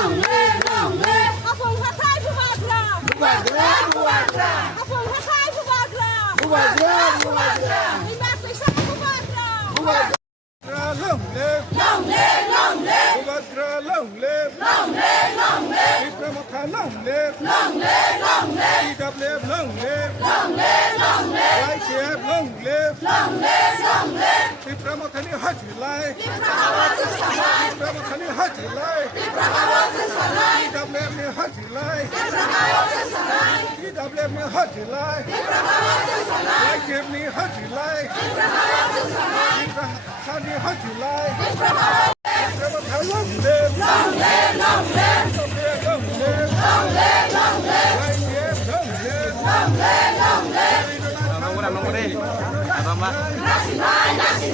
Apun hakai Bubagra. Apun hakai Bubagra. Imak bisa Bubagra. Long live. Bubagra long live. Ibrahim long live. EWF long live. YCF long live. Ibrahim Khani Haji Lai. Ibrahim Khani Haji Lai. EWF ni Haji Lai. EWF ni Haji Lai. YCF ni Haji Lai. Ibrahim Khani Haji Lai. Ibrahim Khani long live. YCF long live. Nong đi. Apa Mbak? Nasi.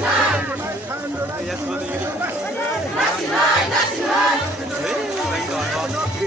Ya seperti ini. Nasi. Lagi doang.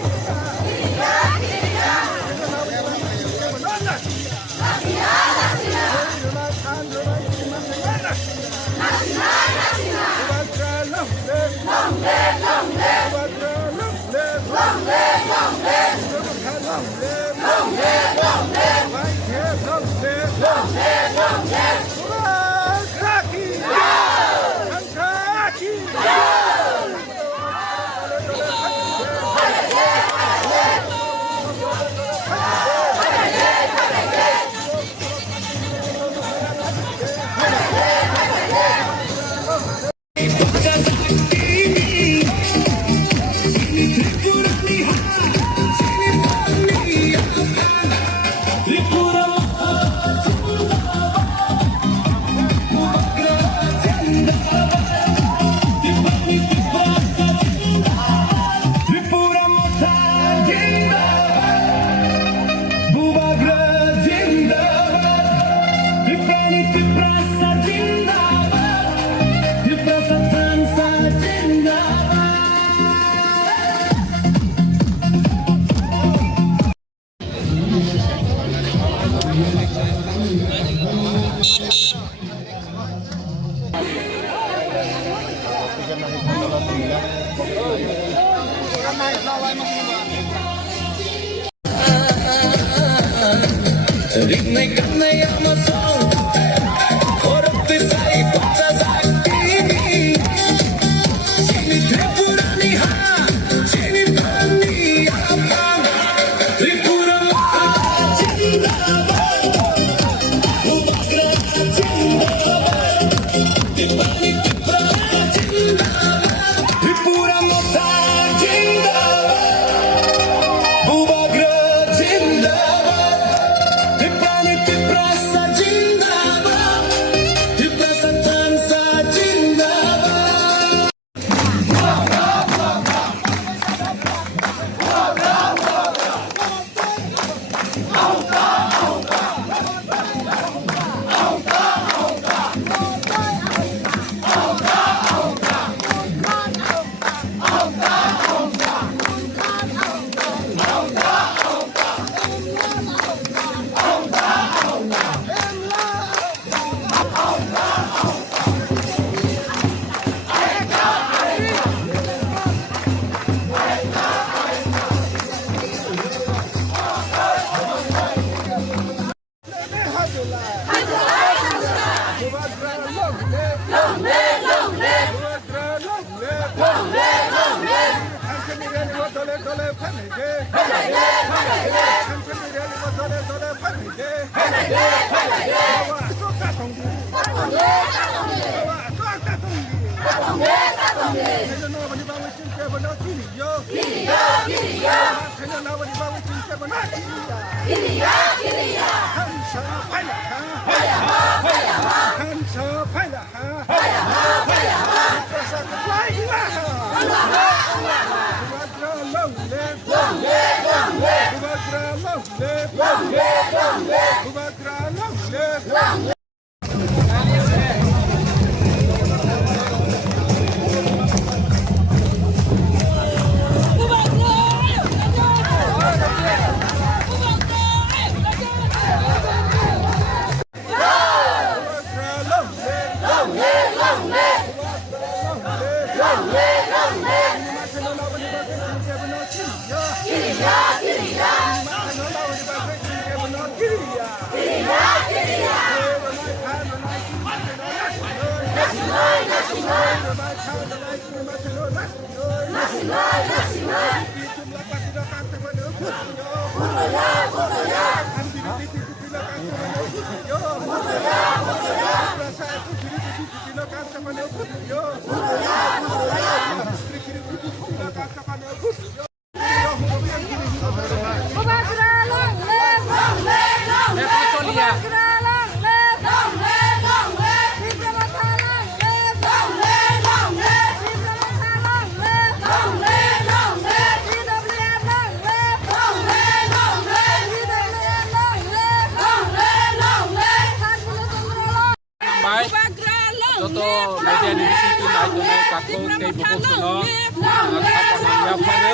Toto media di situ naik tu naik kaku ke buku suno, apa namanya pada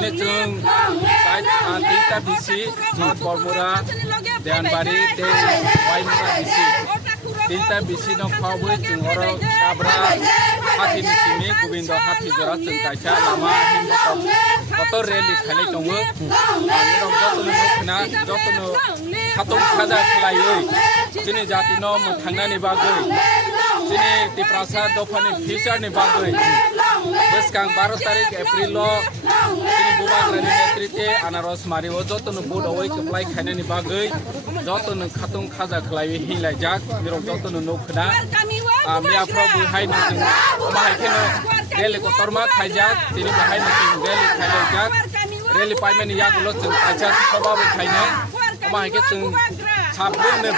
ini cung saya kita bisi jod Bormura dan bari te Waimura bisi kita bisi no kawin cung orang kabra hati di sini kubindo hati jerat cung kaca lama hingga kotor reli kali tunggu, ini orang joto no kena joto no hatung kaza kelai, sini jati no muthangna ni bagai. Sini di Prasad Dofani Fisher ni bagai. Beskang 12 tarik April lo sini buat rani netrite anaros mari ojoto no bodo oi keplai khane ni bagai. Joto no khatung khaza khlai hilai jak miro joto no nokna. Mia probu hai no sing mahai kheno reli ko torma khaijak sini bahai no sing reli khailai jak. Reli paimen yak lo sing ajak sabab khaine. Mahai ke sing sabun ne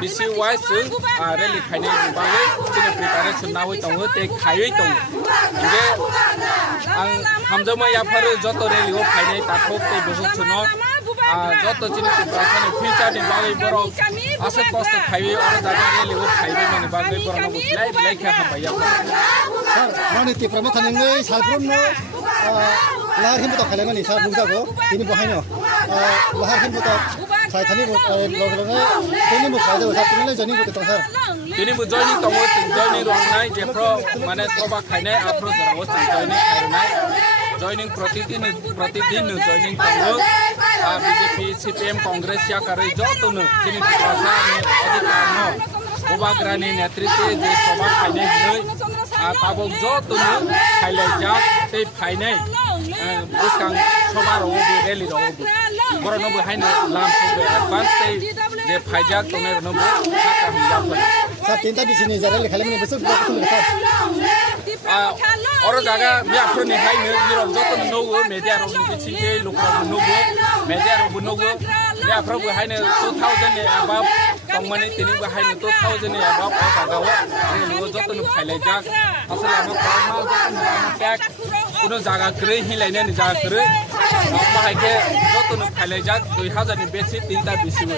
bisi wai sing reli khaine bagai sini preparation na hoi tong te khaioi tong inge ang hamjama ya phar joto reli o khaine tathok te buhu chuno joto sini preparation future ni bagai boro asa cost khaioi or jaga reli o khaibe mani bagai boro no bulai bulai kha ha baya sir mani ti promotion ngai salprum no lahar him to khale ngani sar bungja go ini bohaino lahar him to sai thani bo log ini mo khaide sa tinle jani bo to sir ini mo joining tong o joining rong nai je pro mane soba khaine apro jara o joining khainai joining प्रतिदिन joining tong o BJP CPM Congress ya kare joto no sini prasa ni अधिकार no Ubagrani नेतृत्व जे soba khaine noi tabok joto no khaile jak te khaine buskang soba ro bo rally ro bo boro no bo haine lam ko advance te je phaijak to ne no bo khaka hiya pa sir tinta bisini jara le khale mani besok ko to sir और जगह मैं आपको निकाय में मेरा जोतो नोगो media रो बिछि के लोकरो नोगो media रो नोगो मैं आपको हाय ने 2000 ने अबाव तंगमने तिनि हाय ने 2000 ने अबाव जगह रो जोतो न फाइले जाक असल हम फरमा पैक कुनो जगह करे हिलाइने नि जगह करे बाहाय के जोतो न फाइले जाक 2000 नि बेसी 3टा बिसिबो